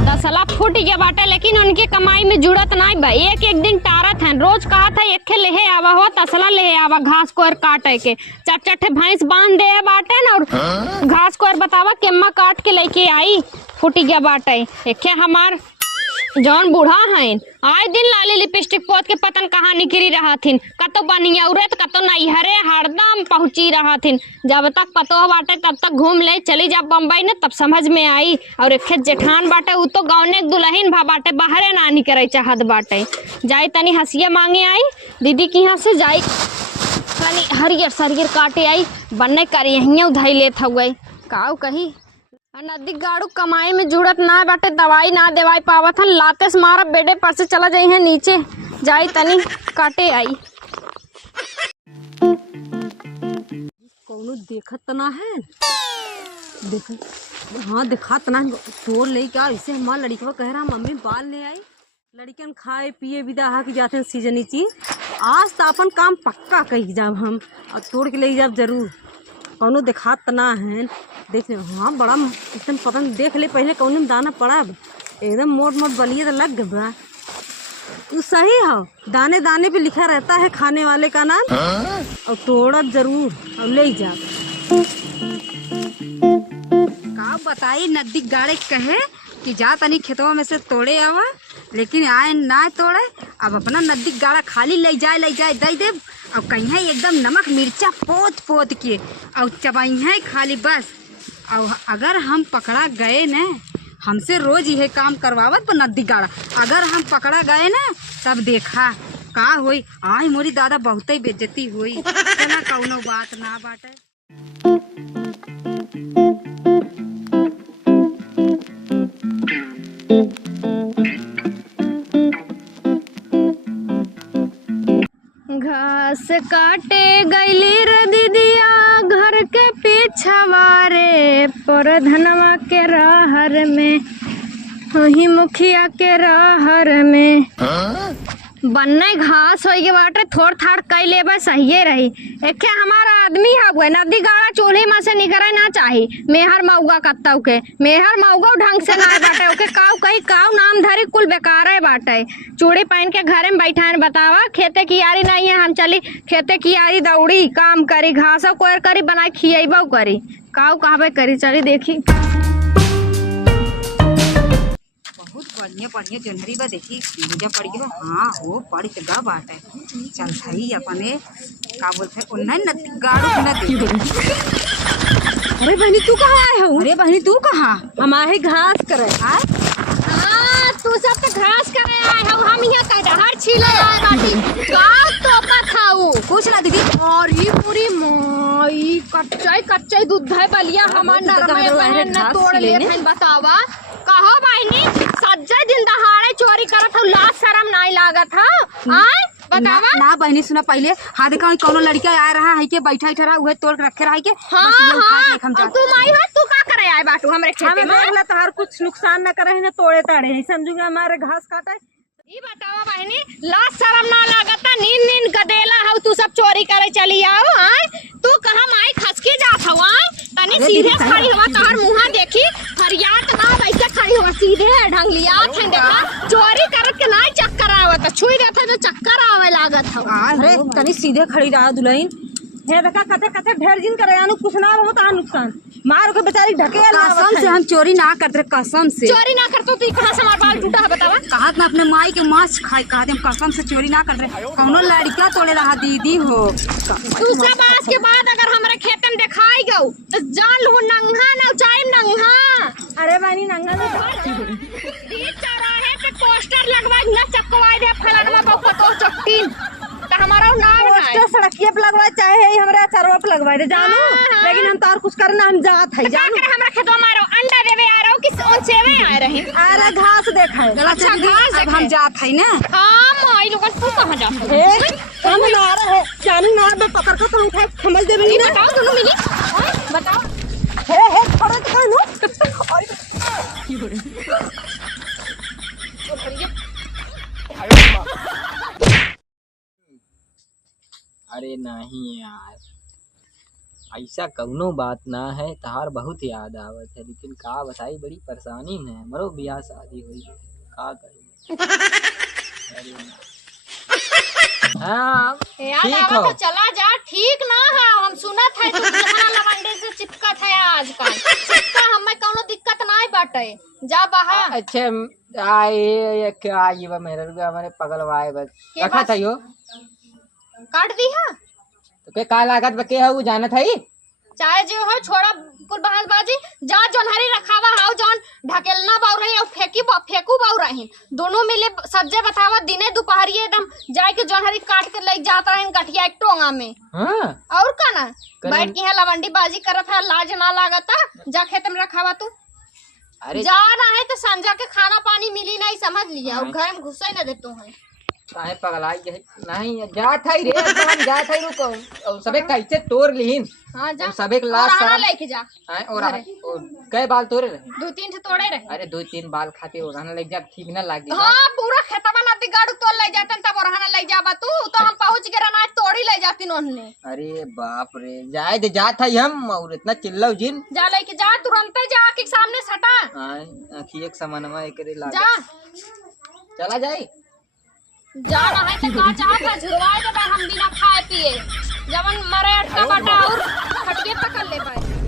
तसला फूट गया बाटे, लेकिन उनकी कमाई में जुड़त नहीं बा। एक एक दिन टारत है, रोज कहा था एक लेहे आवा हो तसला लेहे आवा घास को काटे के। चट भैंस बांध दे बाटे ना, और घास को बतावा केम्मा काट के लेके आई, फूट गया बाटे। एक हमार जौन बूढ़ा है आए दिन लाली लिपस्टिक पोत के पतन कहाँ निकरी रहा थिन, कतो बनिया उरत कतो नैहरे हरदम पहुंची रहा थिन। जब तक पतो बाटे तब तक घूम ले चली जब बम्बई ने तब समझ में आई। और एक जेठान बाटे उ तो गाँव ने दुल्हन भा बाटे, बाहरे ना निकरे चाहत बाटे। जाई तनी हंसिया मांगे आई दीदी की यहाँ से, जाई तनी हरियर सरियर काटे आई बनने करी यहीं उधाई लेत हुए काऊ कही। नदी गाड़ू कमाई में जुड़त ना बाटे, दवाई ना देवाई पावत हन, लाते से मारा बेडे पर से चला जाई है नीचे, जाई तनी काटे आई। कौनो देखत त ना है, देख हाँ दिखात ना तोड़ ले क्या इसे हमार लड़का कह रहा मम्मी बाल ले आई। लड़कन खाए पिए विदा की जाते सीजनी चीज, आज तो अपन काम पक्का कही जाब हम और तोड़ के ले जाब जरूर। कौनो दिखात त ना है, देख हाँ बड़ा एकदम पतंग देख ले पहले कौन दाना पड़ा, एकदम मोट मोट बलिए तो लग गया। तू सही हो, दाने दाने पे लिखा रहता है खाने वाले का नाम, और तोड़ब जरूर और ले जा। का बताई नदी गाड़े कहे कि जा तनी खेतवा में से तोड़े आवा, लेकिन आए ना तोड़े। अब अपना नदी गाड़ा खाली ले जाए दे दे, और कहीं एकदम नमक मिर्चा पोत पोत के और चबाई है खाली बस। और अगर हम पकड़ा गए न, हमसे रोज यह काम करवावत पर नदी गाड़ा, अगर हम पकड़ा गए न तब देखा का होई। आई मोरी दादा बहुत ही बेइज्जती हुई, चला कौनो बात ना बाटे। घास काटे गईली रे दीदिया घर के पीछवारे, पर धनवा के रहर में वही मुखिया के रहर में बनने घास हो गए बाटे, थोड़ थाड़ कई ले बस सही रही। एक हमारा आदमी है नदी गाड़ा चूल्हे में से निकले ना चाही, मेहर मऊगा कत्तौ के मेहर मऊगा ढंग से ना बाटे, ओके काऊ कही काऊ नाम धरी कुल बेकार है बाटे। चूड़ी पहन के घरे में बैठा है, बतावा खेते की यारी नहीं है, हम चली खेते की यारी दौड़ी काम करी, घासो कोयर करी बनाए खियबो करी, काऊ कहबे करी चली देखी। बहुत बढ़िया बढ़िया जोन्हरी बा, देखी मुझे पड़ गई। हाँ हो पड़ी तो गा बात है, चल सही अपने का बोलते हैं नदी गाड़ू ना देखो। अरे बहनी तू कहाँ आए हो? अरे बहनी तू कहाँ? हम आए घास करे। तू सब तो घास करे आए हो, हम यहाँ कटहर छीले आए बाटी का तोपा खाऊ कुछ ना दीदी। और ये पूरी माई कच्चे दूध है बलिया हमार नरमे बहन ने तोड़ लिए थे, बतावा कहो बहनी सज्जे दिन दहाड़े चोरी करत हो, लाज शर्म नहीं लागत हो आए बतावा ना बहनी सुना पहले। हाँ देखा कौनो लड़का आ रहा है के बैठा रहा उहे तोड़ के रखे रहा के। हाँ तू माई हो, तू का करे आए बाटू हमरे खेते में? हमें तोहर कुछ नुकसान न करे न तोड़े ताड़े है, समझूंगा हमारे घास काटे। ये बतावा बहनी लाज शर्म ना लागता, नीन नीन गदेला हो तू सब चोरी करे चली आओ आए, तू कहां माई खसके जात हो आए, तनी सीधे खड़ी हुआ तोहर मुंहा देखी फरियाद ना वैसे खड़ी हुआ सीधे ढंग लिया थे, देखा चोरी करत के ना चक्कर आवत, छुई रहता तो चक्कर आवे लागत हो। अरे तनी सीधे खड़ी रहा दुल्हन, हे देखा कथे कथे ढेर दिन करे आनु कुछ ना हो ता नुकसान मार के बेचारी ढकेल। कसम से हम चोरी ना करते, कसम से चोरी ना करतो तो कहां से हमार बाल टूटा है बतावा? कहा मैं अपने माई के मांस खाई, कहा हम कसम से चोरी ना करते। कौनो लड़का तोड़े रहा दीदी हो। दूसरा बात के बाद अगर हमारे खेत में दिखाई गयो तो जान लू नंगा ना चाइम नंगा। अरे बानी नंगा ये चौराहे पे पोस्टर लगवाई ना चकवाई दे फलाना बाबा तो चट्टीन तो हमारा नाम पोस्टर सड़किए पे लगवाए चाहे हमारे अचारवा पे लगवाए दे जानू, लेकिन हम तो और कुछ करना हम जात है जानू। हमरा खेतवा मारो अंडा देवे आ रहो कि सोन सेवे आ रहे। अरे घास देखा है। अच्छा घास अब हम जात है ना। हां माई लोग तू कहां जा हे हम ना रहे जानू ना बे पकड़ के तो हम खाए समझ दे रही ना। बताओ दोनों मिली बताओ। हे थोड़ा तो कहू अरे नहीं यार, ऐसा कौनो बात ना है, तहार बहुत याद आवत है, लेकिन का बताई बड़ी परेशानी में है। मरो ब्याह शादी हुई है, का करूँ। अरे हाँ याद ठीक आवा हो। तो चला जा, ठीक ना है। हम सुनत है तू दुल्हन लवंडे से चिपकत है आजकल। चिपका, हमें कौनो दिक्कत ना बाटे, जा बाहर। अच्छे आए क्या ये बा मेरे रुपया हमारे पगलवाए बस के रखा बस? था यो काट दी है तो के का लागत बके है वो जानत है। चाहे जो हो, छोड़ा कुल बहसबाजी। जा जोनहरी रखावा हाउ जौन ढकेलना बाउ रही और फेंकू बाउ रही, दोनों मिले सज्जे बतावा। दिने दोपहरिए एकदम जाए के जोनहरी काट के ले जात रही गठिया एक टोंगा में। हाँ और का ना बैठ के यहाँ लवंडी बाजी करत है, लाज ना लागता। जा खेत में रखावा तू। अरे जा ना है तो संजा के खाना पानी मिली नहीं, समझ लिया। और घर में घुसे न देते हैं। काहे पगलाई है नहीं जात है रे, एकदम जात है। रुको और सबे कैसे तोड़ लीन। हाँ जा, और सबे के लाश और सारा लेके जा। हैं और कई बाल तोड़े रहे। 2-3 ठे तोड़े रहे। अरे 2-3 बाल खाते और रहने लग जा, ठीक ना लागे। हाँ पूरा खेतवा नदी गाड़ू तोड़ ले जाते तब रहना ले जाबा तू तो हम पहुंच गए ना, तोड़ी ले जाती नोहने। अरे बाप रे, जाए दे जात है हम और इतना चिल्लाओ जिन। जा लेके जा, तुरंत जा के सामने सटा। आखिए समनमा एकरे लागे। जा चला जाए जा रहा है तो का चाहत है झुरवाए दे हम बिना खाए पिए। जवन मरे अटका बाटा और खटिए पकड़ ले पाए।